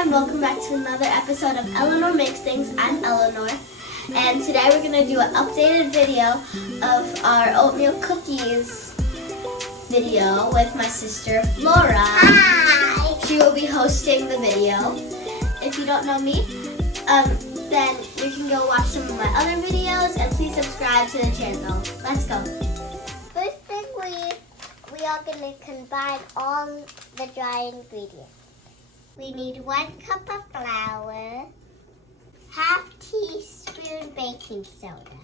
everyone, welcome back to another episode of Eleanor Makes Things. I'm Eleanor, and today we're going to do an updated video of our oatmeal cookies video with my sister Flora. Hi! She will be hosting the video. If you don't know me, then you can go watch some of my other videos and please subscribe to the channel. Let's go. First thing we are going to combine all the dry ingredients. We need 1 cup of flour, half teaspoon baking soda,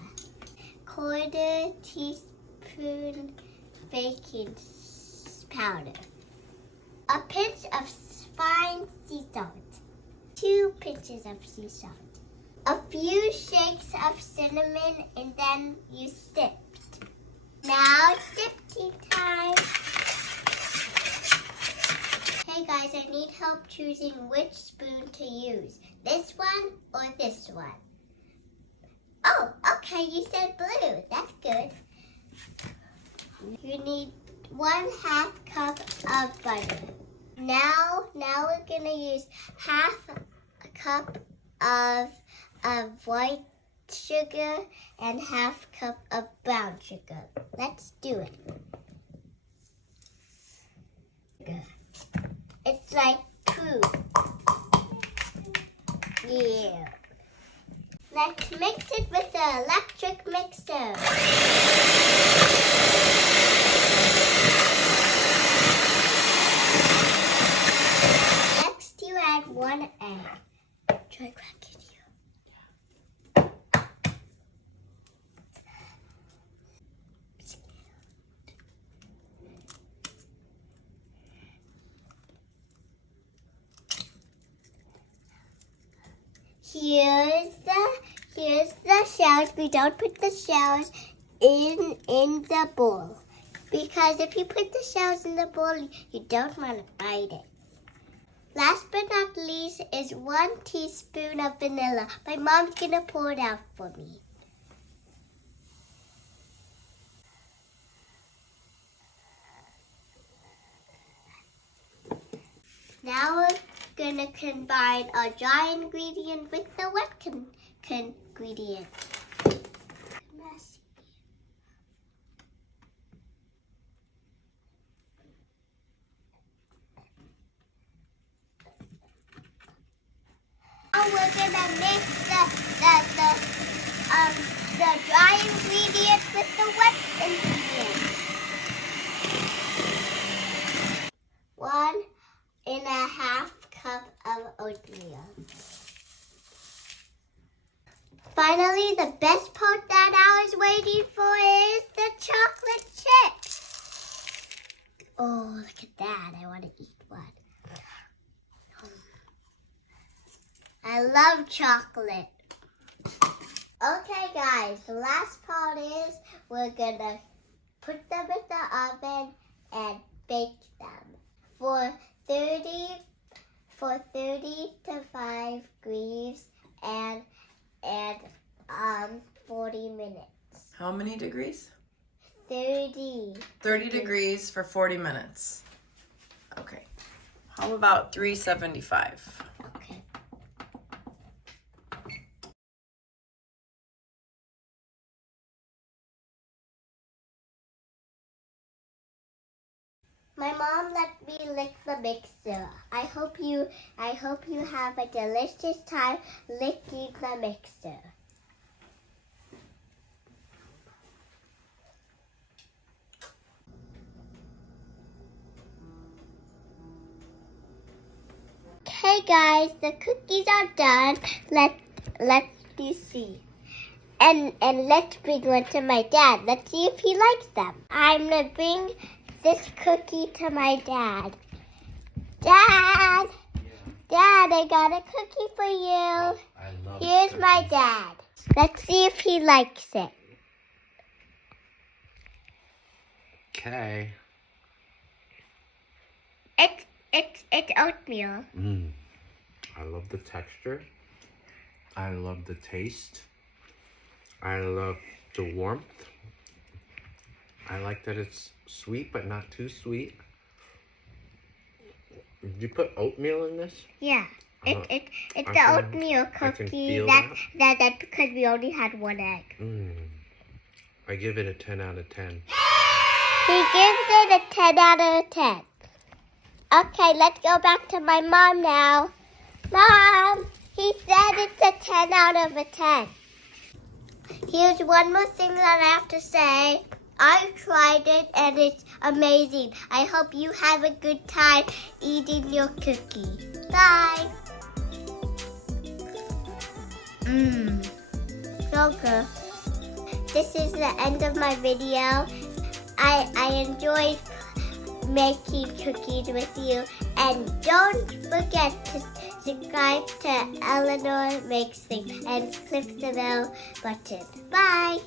quarter teaspoon baking powder, a pinch of fine sea salt, 2 pinches of sea salt, a few shakes of cinnamon, and then you sift. Now it's sifting time. Hey guys, I need help choosing which spoon to use. This one or this one? Oh, okay, you said blue. That's good. You need 1/2 cup of butter. Now we're gonna use half a cup of white sugar and half cup of brown sugar. Let's do it. It's like poo. Yeah. Let's mix it with the electric mixer. Next, you add 1 egg. Try cracking you. Here's the shells. We don't put the shells in the bowl because if you put the shells in the bowl, you don't want to bite it. Last but not least is 1 teaspoon of vanilla. My mom's gonna pour it out for me. Now we're gonna combine our dry ingredient with the wet ingredient. Messy. Now we're gonna mix the dry ingredient with the wet ingredient. 1.5 cup of oatmeal. Finally, the best part that I was waiting for is the chocolate chips. Oh, look at that. I want to eat one. I love chocolate. Okay, guys, the last part is we're going to put them in the oven and bake them for 30 to 5 degrees and 40 minutes. How many degrees? 30. 30 degrees for 40 minutes. Okay. How about 375? Okay. My mom let me lick the mixer. I hope you have a delicious time licking the mixer. Okay guys, the cookies are done. Let's you see. And let's bring one to my dad. Let's see if he likes them. I'm gonna bring this cookie to my dad. Dad, I got a cookie for you. Here's my dad. Let's see if he likes it. Okay. It's oatmeal. I love the texture. I love the taste. I love the warmth. I like that it's sweet, but not too sweet. Did you put oatmeal in this? Yeah. It's I the can- oatmeal I can cookie. feel That's because we only had one egg. I give it a 10 out of 10. He gives it a 10 out of 10. Okay, let's go back to my mom now. Mom, he said it's a 10 out of a 10. Here's one more thing that I have to say. I tried it and it's amazing. I hope you have a good time eating your cookie. Bye. So good. This is the end of my video. I enjoyed making cookies with you. And don't forget to subscribe to Eleanor Makes Things and click the bell button. Bye.